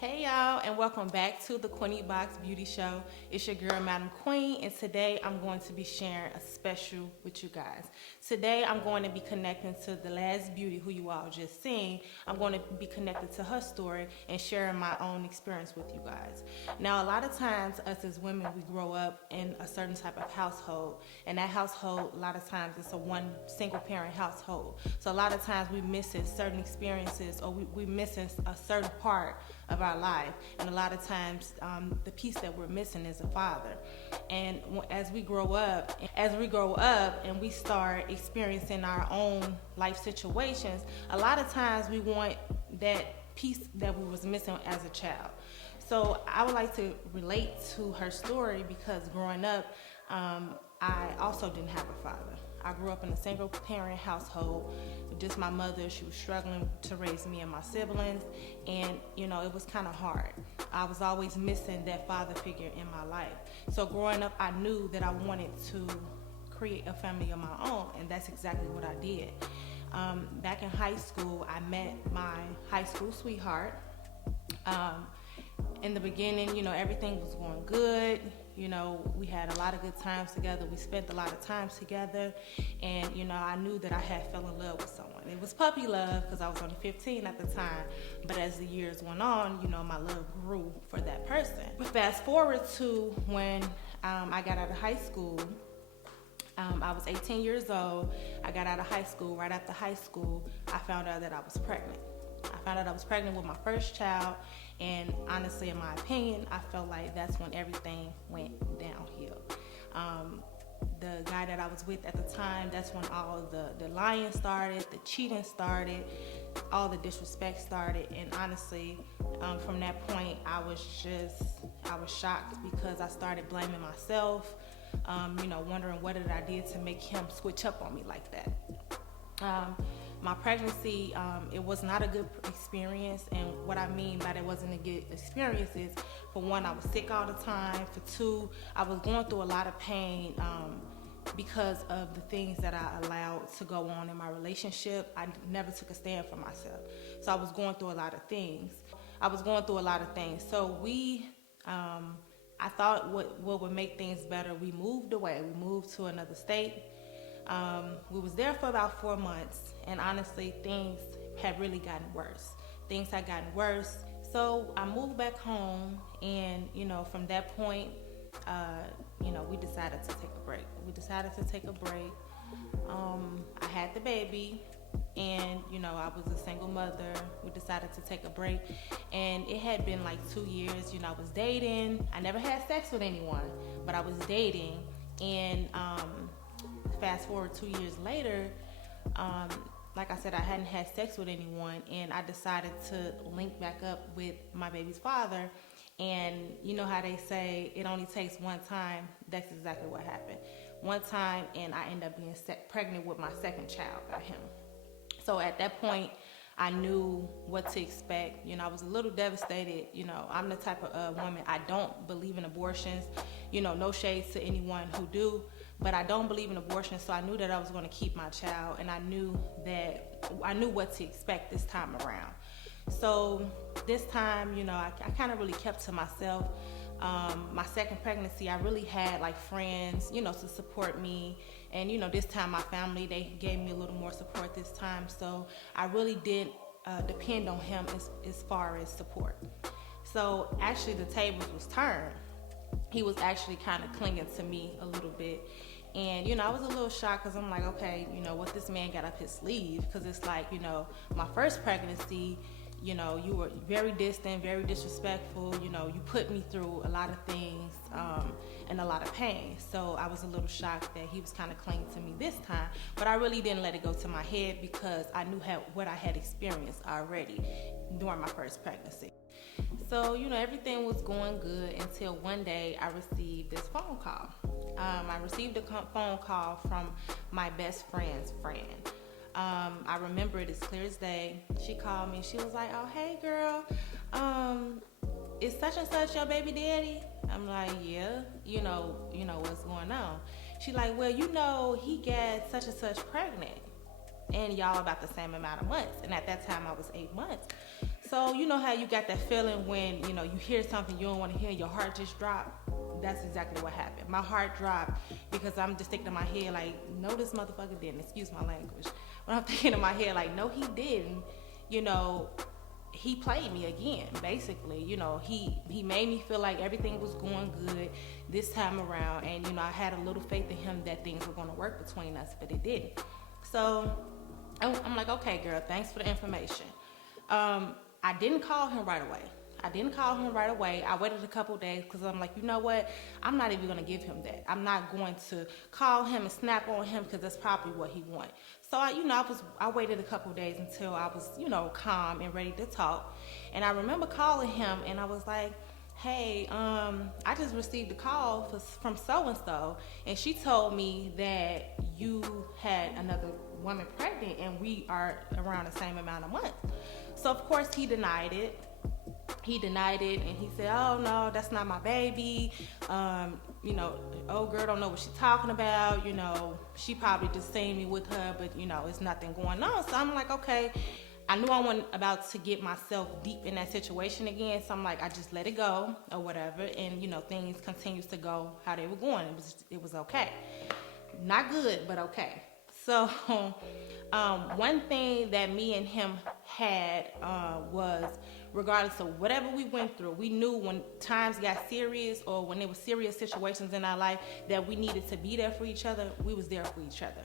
Hey y'all, and welcome back to the Queenie Box Beauty Show. It's your girl Madum Kueen, and today I'm going to be sharing a special with you guys. Today I'm going to be connecting to the last beauty who you all just seen. I'm going to be connected to her story and sharing my own experience with you guys. Now, a lot of times us as women, we grow up in a certain type of household, and that household, a lot of times it's a one single parent household. So a lot of times we missing certain experiences, or we missing a certain part of our life, and a lot of times the piece that we're missing is a father. And as we grow up and we start experiencing our own life situations, a lot of times we want that piece that we was missing as a child. So I would like to relate to her story because growing up, I also didn't have a father. I grew up in a single parent household, just my mother. She was struggling to raise me and my siblings, and it was kind of hard. I was always missing that father figure in my life. So growing up, I knew that I wanted to create a family of my own, and that's exactly what I did. Back in high school, I met my high school sweetheart. In the beginning, everything was going good. We had a lot of good times together. We spent a lot of time together, and I knew that I had fell in love with someone. It was puppy love because I was only 15 at the time, but as the years went on, my love grew for that person. But fast forward to when I got out of high school. I was 18 years old. I got out of high school. Right after high school, I found out that I was pregnant. I found out I was pregnant with my first child, and honestly, in my opinion, I felt like that's when everything went downhill. The guy that I was with at the time, that's when all the lying started, the cheating started, all the disrespect started, and honestly, from that point, I was shocked because I started blaming myself, wondering what did I did to make him switch up on me like that. My pregnancy, it was not a good experience, and what I mean by that wasn't a good experience is, for one, I was sick all the time. For two, I was going through a lot of pain because of the things that I allowed to go on in my relationship. I never took a stand for myself, so I was going through a lot of things. So I thought what would make things better, we moved away. We moved to another state. We was there for about 4 months, and honestly, things had really gotten worse. Things had gotten worse. So I moved back home, and from that point, we decided to take a break. I had the baby, and I was a single mother. We decided to take a break, and it had been like 2 years. I was dating. I never had sex with anyone, but I was dating, and fast forward 2 years later, like I said, I hadn't had sex with anyone, and I decided to link back up with my baby's father. And you know how they say it only takes one time? That's exactly what happened. One time, and I ended up being pregnant with my second child by him. So at that point, I knew what to expect. I was a little devastated. I'm the type of woman, I don't believe in abortions. No shades to anyone who do, but I don't believe in abortion, so I knew that I was going to keep my child, and I knew what to expect this time around. So this time, I kind of really kept to myself. My second pregnancy, I really had like friends, to support me, and this time my family, they gave me a little more support this time, so I really didn't depend on him as far as support. So actually the tables was turned. He was actually kind of clinging to me a little bit. And, I was a little shocked because I'm like, okay, what this man got up his sleeve? Because it's like, my first pregnancy, you were very distant, very disrespectful. You put me through a lot of things and a lot of pain. So I was a little shocked that he was kind of clinging to me this time. But I really didn't let it go to my head because I knew what I had experienced already during my first pregnancy. So, everything was going good until one day I received this phone call. I received a phone call from my best friend's friend. I remember it as clear as day. She called me. She was like, "Oh, hey, girl, is such and such your baby daddy?" I'm like, "Yeah, what's going on?" She like, "Well, he got such and such pregnant, and y'all about the same amount of months." And at that time, I was 8 months. So you know how you got that feeling when, you know, you hear something you don't want to hear, your heart just dropped? That's exactly what happened. My heart dropped because I'm just thinking in my head like, no, this motherfucker didn't. Excuse my language. But I'm thinking in my head like, no, he didn't. You know, he played me again, basically. You know, he made me feel like everything was going good this time around. And, you know, I had a little faith in him that things were going to work between us, but it didn't. So I'm like, okay, girl, thanks for the information. I didn't call him right away. I waited a couple days because I'm like, you know what? I'm not even going to give him that. I'm not going to call him and snap on him because that's probably what he wants. So, I waited a couple days until I was, you know, calm and ready to talk. And I remember calling him and I was like, hey, I just received a call from so-and-so. And she told me that you had another woman pregnant and we are around the same amount of months. So, of course, he denied it. And he said, oh no, that's not my baby. You know, old girl don't know what she's talking about. You know, she probably just seen me with her, but you know, it's nothing going on. So I'm like, okay. I knew I wasn't about to get myself deep in that situation again. So I'm like, I just let it go or whatever. And you know, things continues to go how they were going. It was okay. Not good, but okay. So one thing that me and him had was, regardless of whatever we went through, we knew when times got serious or when there were serious situations in our life that we needed to be there for each other. We was there for each other.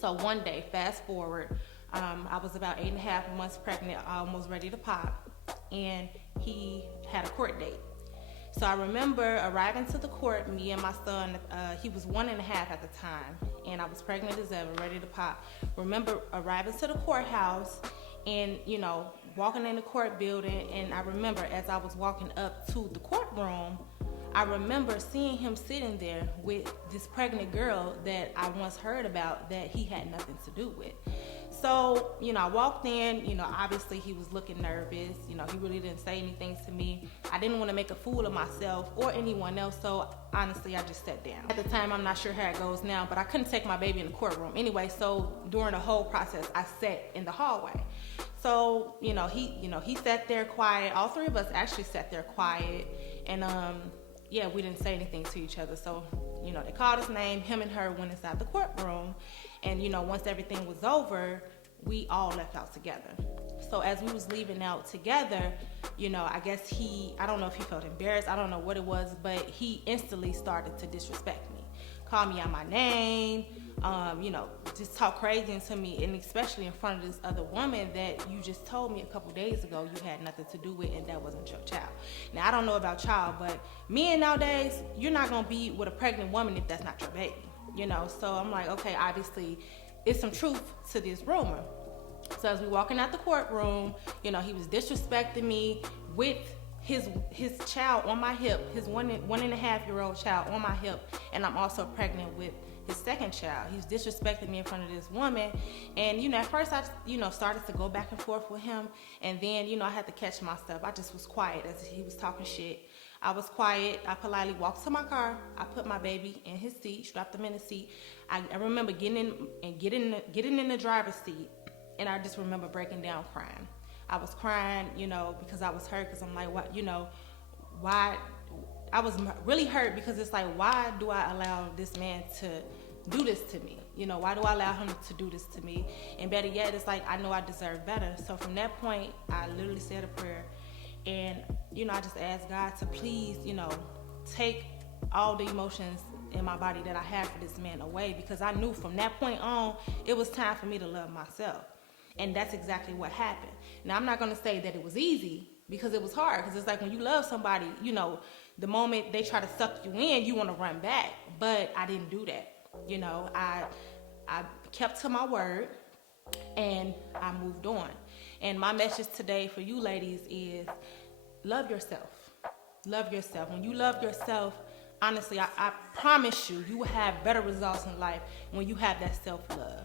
So one day, fast forward, I was about 8.5 months pregnant, almost ready to pop, and he had a court date. So I remember arriving to the court, me and my son, he was 1.5 at the time, and I was pregnant as ever, ready to pop. Remember arriving to the courthouse and, you know, walking in the court building, and I remember as I was walking up to the courtroom, I remember seeing him sitting there with this pregnant girl that I once heard about that he had nothing to do with. So, you know, I walked in, you know, obviously he was looking nervous. You know, he really didn't say anything to me. I didn't want to make a fool of myself or anyone else. So honestly, I just sat down. At the time, I'm not sure how it goes now, but I couldn't take my baby in the courtroom. Anyway, so during the whole process, I sat in the hallway. So, he sat there quiet. All three of us actually sat there quiet. And, we didn't say anything to each other. So, they called his name. Him and her went inside the courtroom. And, once everything was over, we all left out together. So as we was leaving out together, I guess I don't know if he felt embarrassed. I don't know what it was, but he instantly started to disrespect me. Call me out my name, just talk crazy to me, and especially in front of this other woman that you just told me a couple days ago you had nothing to do with, and that wasn't your child. Now, I don't know about y'all, but men nowadays, you're not going to be with a pregnant woman if that's not your baby, So I'm like, okay, obviously, it's some truth to this rumor. So as we walking out the courtroom, he was disrespecting me with his child on my hip, his 1.5-year-old child on my hip, and I'm also pregnant with his second child. He was disrespecting me in front of this woman, and at first I started to go back and forth with him, and then I had to catch myself. I just was quiet as he was talking shit. I was quiet. I politely walked to my car. I put my baby in his seat, strapped him in the seat. I remember getting in the driver's seat, and I just remember breaking down crying. I was crying, because I was hurt, because I'm like, what, why? I was really hurt because it's like, why do I allow this man to do this to me? Why do I allow him to do this to me? And better yet, it's like, I know I deserve better. So from that point, I literally said a prayer, and, I just asked God to please, take all the emotions in my body that I had for this man away, because I knew from that point on, it was time for me to love myself. And that's exactly what happened. Now, I'm not going to say that it was easy, because it was hard. Because it's like when you love somebody, the moment they try to suck you in, you want to run back. But I didn't do that. I kept to my word, and I moved on. And my message today for you ladies is love yourself. Love yourself. When you love yourself, honestly, I promise you will have better results in life when you have that self-love.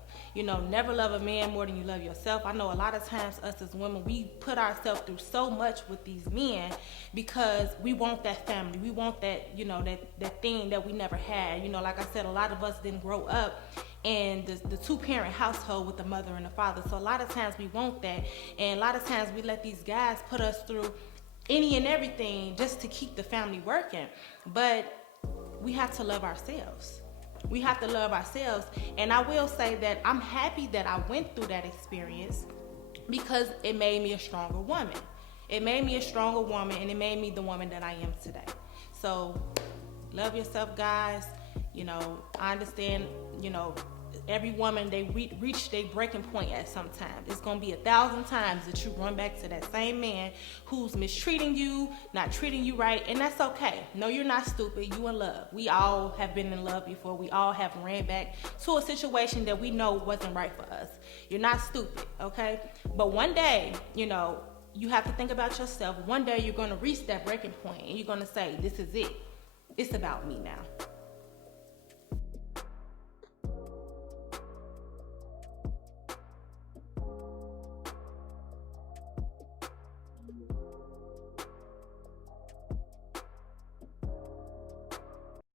Never love a man more than you love yourself. I know a lot of times us as women, we put ourselves through so much with these men because we want that family. We want that, that thing that we never had. Like I said, a lot of us didn't grow up in the two-parent household with the mother and the father. So a lot of times we want that, and a lot of times we let these guys put us through any and everything just to keep the family working. But we have to love ourselves. We have to love ourselves. And I will say that I'm happy that I went through that experience, because it made me a stronger woman. It made me a stronger woman, and it made me the woman that I am today. So love yourself, guys. You know, I understand, you know, every woman, they reach their breaking point at some time. It's going to be 1,000 times that you run back to that same man who's mistreating you, not treating you right, and that's okay. No, you're not stupid. You in love. We all have been in love before. We all have ran back to a situation that we know wasn't right for us. You're not stupid, okay? But one day, you know, you have to think about yourself. One day you're going to reach that breaking point, and you're going to say, this is it. It's about me now.